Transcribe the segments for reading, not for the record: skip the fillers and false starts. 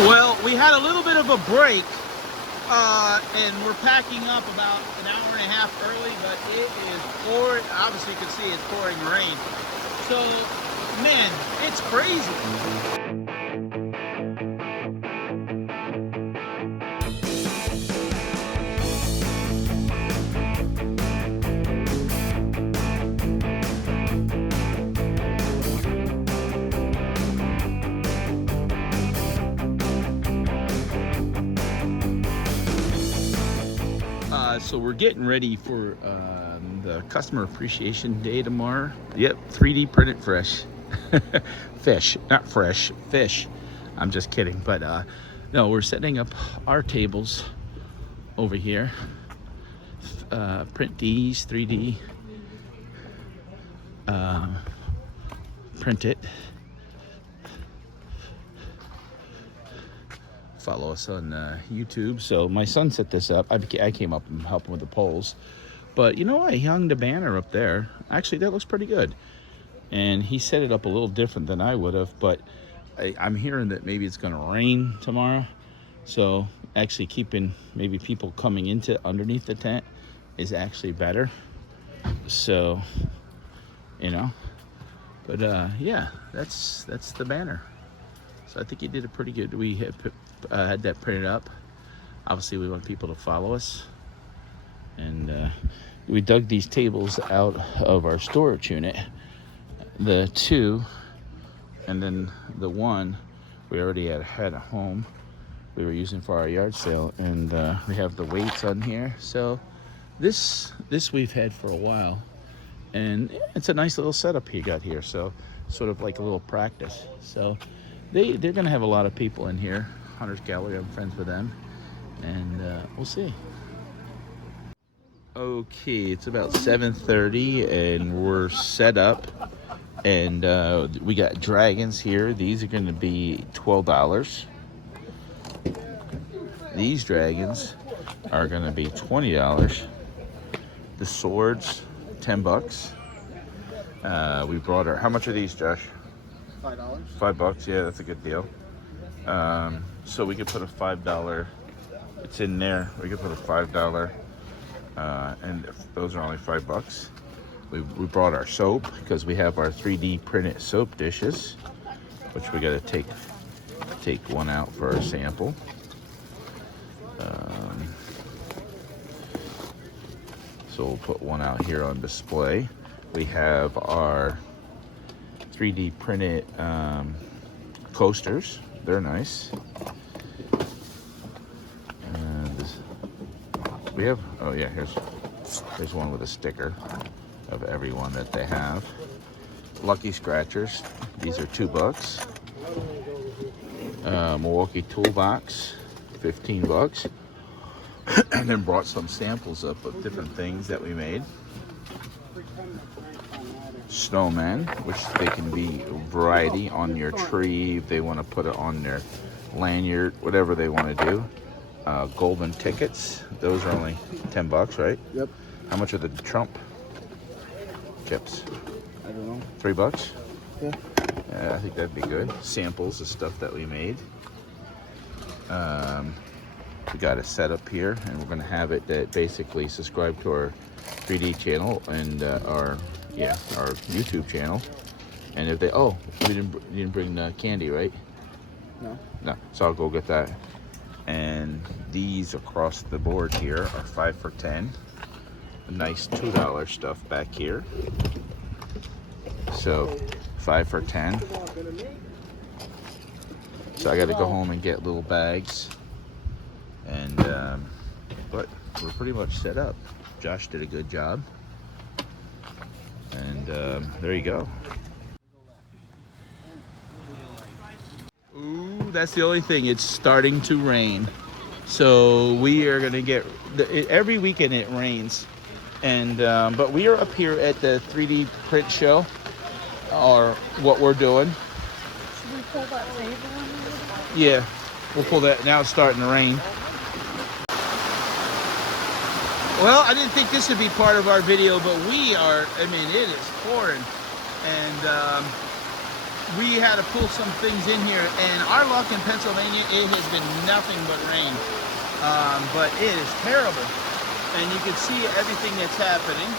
Well, we had a little bit of a break, and we're packing up about an hour and a half early, but it is pouring. Obviously, you can see it's pouring rain. So, man, it's crazy. So we're getting ready for the Customer Appreciation Day tomorrow. Yep, 3D printed fresh. Fish, not fresh, fish. I'm just kidding, but no, we're setting up our tables over here. Printdees, 3D. Print it. Follow us on YouTube. So my son set this up. I came up and helped him with the poles, but you know, I hung the banner up there. Actually, that looks pretty good, and he set it up a little different than I would have, but I'm hearing that maybe it's going to rain tomorrow, so actually keeping maybe people coming into underneath the tent is actually better. So, you know, but yeah, that's the banner. So I think he did it pretty good. We had that printed up. Obviously, we want people to follow us, and we dug these tables out of our storage unit. The two, and then the one we already had at home. We were using for our yard sale, and we have the weights on here. So this we've had for a while, and it's a nice little setup he got here. So sort of like a little practice. So they're gonna have a lot of people in here. Hunters Gallery, I'm friends with them, and we'll see. Okay, it's about 7:30, and we're set up, and we got dragons here. These are going to be $12. These dragons are going to be $20. The swords, $10. We brought our. How much are these, Josh? $5. $5. Yeah, that's a good deal. So we could put a $5. It's in there. We could put a $5. And those are only $5. We brought our soap because we have our 3D printed soap dishes, which we got to take one out for our sample. So we'll put one out here on display. We have our 3D printed coasters. They're nice. We have, oh yeah, here's one with a sticker of everyone that they have. Lucky Scratchers, these are $2. Milwaukee Toolbox, $15. And then brought some samples up of different things that we made. Snowman, which they can be a variety on your tree if they want to put it on their lanyard, whatever they want to do. Golden tickets, those are only $10, right? Yep. How much are the Trump chips? I don't know. $3? Yeah. I think that'd be good. Samples of stuff that we made. We got a setup here, and we're going to have it that basically subscribe to our 3D channel and our YouTube channel. And if they, you didn't bring candy, right? No. So I'll go get that. And these across the board here are 5 for $10. A nice $2 stuff back here. So 5 for $10. So I got to go home and get little bags. And but we're pretty much set up. Josh did a good job. And there you go. Ooh, that's the only thing. It's starting to rain. So we are gonna get, every weekend it rains. And but we are up here at the 3D print show, or what we're doing. Should we pull that table? Yeah, we'll pull that. Now it's starting to rain. Well, I didn't think this would be part of our video, but we are, I mean, it is pouring. And we had to pull some things in here, and our luck in Pennsylvania, it has been nothing but rain. But it is terrible, and you can see everything that's happening.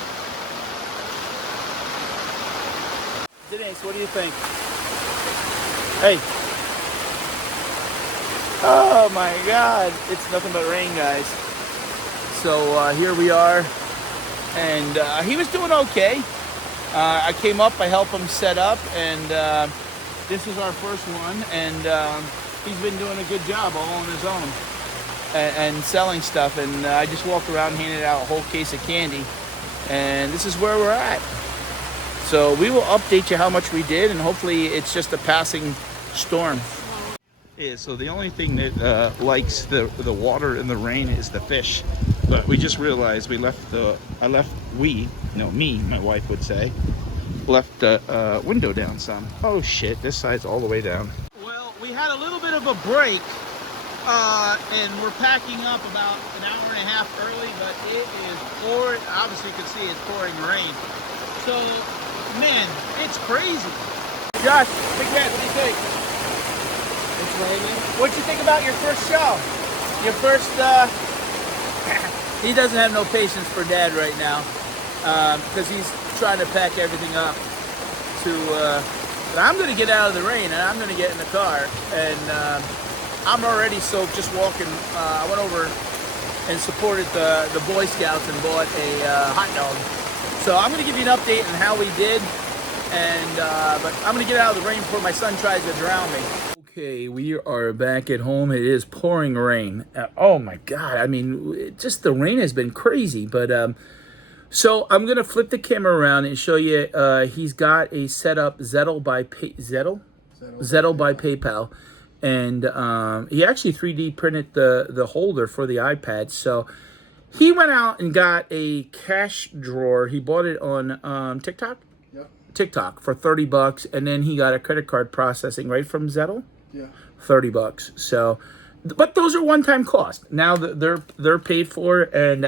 Denise, what do you think? Hey. Oh my God, it's nothing but rain, guys. So here we are, and he was doing okay. I came up, I helped him set up, and this is our first one, and he's been doing a good job all on his own and selling stuff, and I just walked around and handed out a whole case of candy, and this is where we're at. So we will update you how much we did, and hopefully it's just a passing storm. Yeah, so the only thing that likes the water and the rain is the fish. But we just realized me, my wife would say, left the window down some. Oh shit, this side's all the way down. Well, we had a little bit of a break, and we're packing up about an hour and a half early, but it is pouring, obviously you can see it's pouring rain. So, man, it's crazy. Josh, Big Red, what do you think? It's raining. What'd you think about your first show? Your first, he doesn't have no patience for Dad right now, because he's trying to pack everything up but I'm going to get out of the rain, and I'm going to get in the car, and I'm already soaked just walking. I went over and supported the Boy Scouts and bought a hot dog. So I'm going to give you an update on how we did, and but I'm going to get out of the rain before my son tries to drown me. Okay, we are back at home. It is pouring rain. Oh my God! I mean, just the rain has been crazy. But so I'm gonna flip the camera around and show you. He's got a setup Zettel by PayPal, and he actually 3D printed the holder for the iPad. So he went out and got a cash drawer. He bought it on TikTok. Yep. TikTok for $30, and then he got a credit card processing right from Zettel. Yeah. $30. So, but those are one-time costs. Now they're paid for, and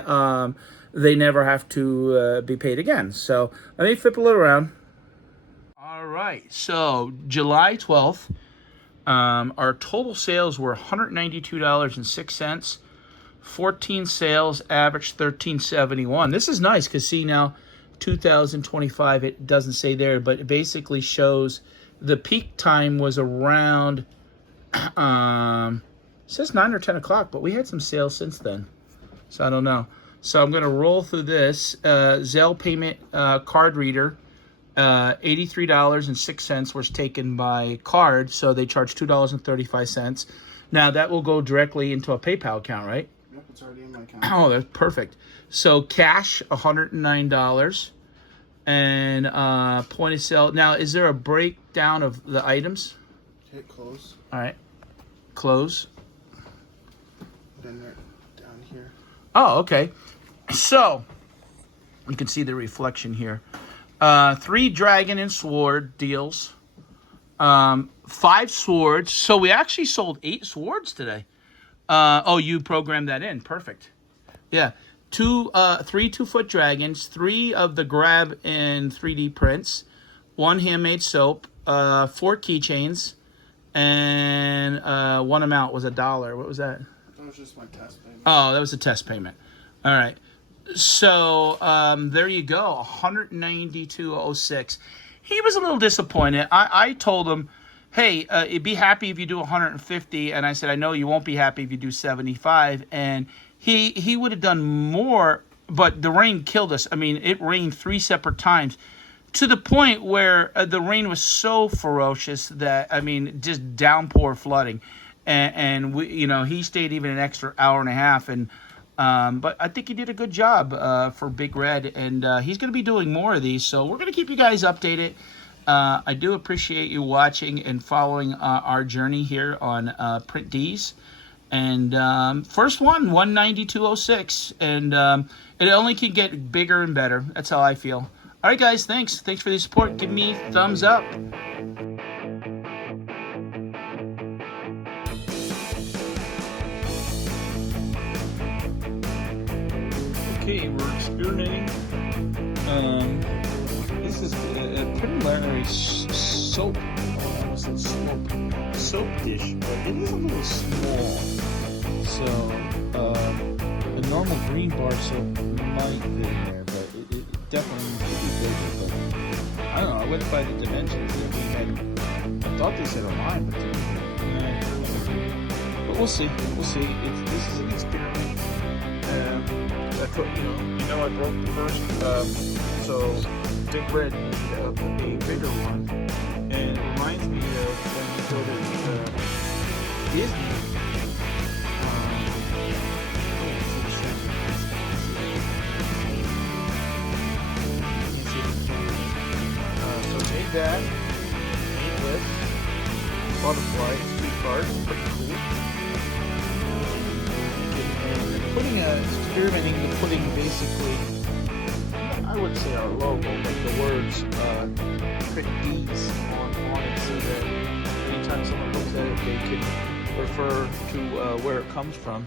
they never have to be paid again. So let me flip a little around. All right. So July 12th, our total sales were $192.06. 14 sales, average $13.71. This is nice because see now, 2025. It doesn't say there, but it basically shows the peak time was around. It says 9 or 10 o'clock, but we had some sales since then, so I don't know. So I'm gonna roll through this. Zelle payment card reader, $83.06 was taken by card, so they charged $2.35. Now that will go directly into a PayPal account, right? Yep, it's already in my account. Oh, that's perfect. So cash, $109, and point of sale. Now, is there a breakdown of the items? Hit close. All right, close. Then they're down here. Oh, okay. So you can see the reflection here. 3 dragon and sword deals. 5 swords. So we actually sold 8 swords today. Oh, you programmed that in. Perfect. Yeah. 3 2-foot dragons, 3 of the grab and 3D prints, 1 handmade soap, 4 keychains, and one amount was $1. What was that? That was just my test payment. Oh, that was a test payment. All right. So there you go, $192.06. He was a little disappointed. I told him, hey, be happy if you do 150, and I said, I know you won't be happy if you do 75, and he would have done more, but the rain killed us. I mean, it rained 3 separate times to the point where the rain was so ferocious that, I mean, just downpour flooding, and we, you know, he stayed even an extra hour and a half, and but I think he did a good job for Big Red, and he's going to be doing more of these, so we're going to keep you guys updated. I do appreciate you watching and following our journey here on Printdees. And first one, 192.06, and it only can get bigger and better. That's how I feel. All right, guys, thanks for the support. Give me a thumbs up. Okay, we're experimenting. This is a preliminary soap. almost a soap dish, but it is a little small. So the normal green bar soap might fit in there, but it definitely needs to be bigger. But I don't know. I went by the dimensions that we had. I thought they said a line, but but we'll see. We'll see. This is an experiment. I put, I broke the first, so Big Red needed a bigger one, and it reminds me of when you go to Disney. So made that, made this butterfly street card, pretty cool. Experimenting with putting basically, I would say our logo, but the words Printdees on it, so that anytime someone looks at it, they can refer to where it comes from.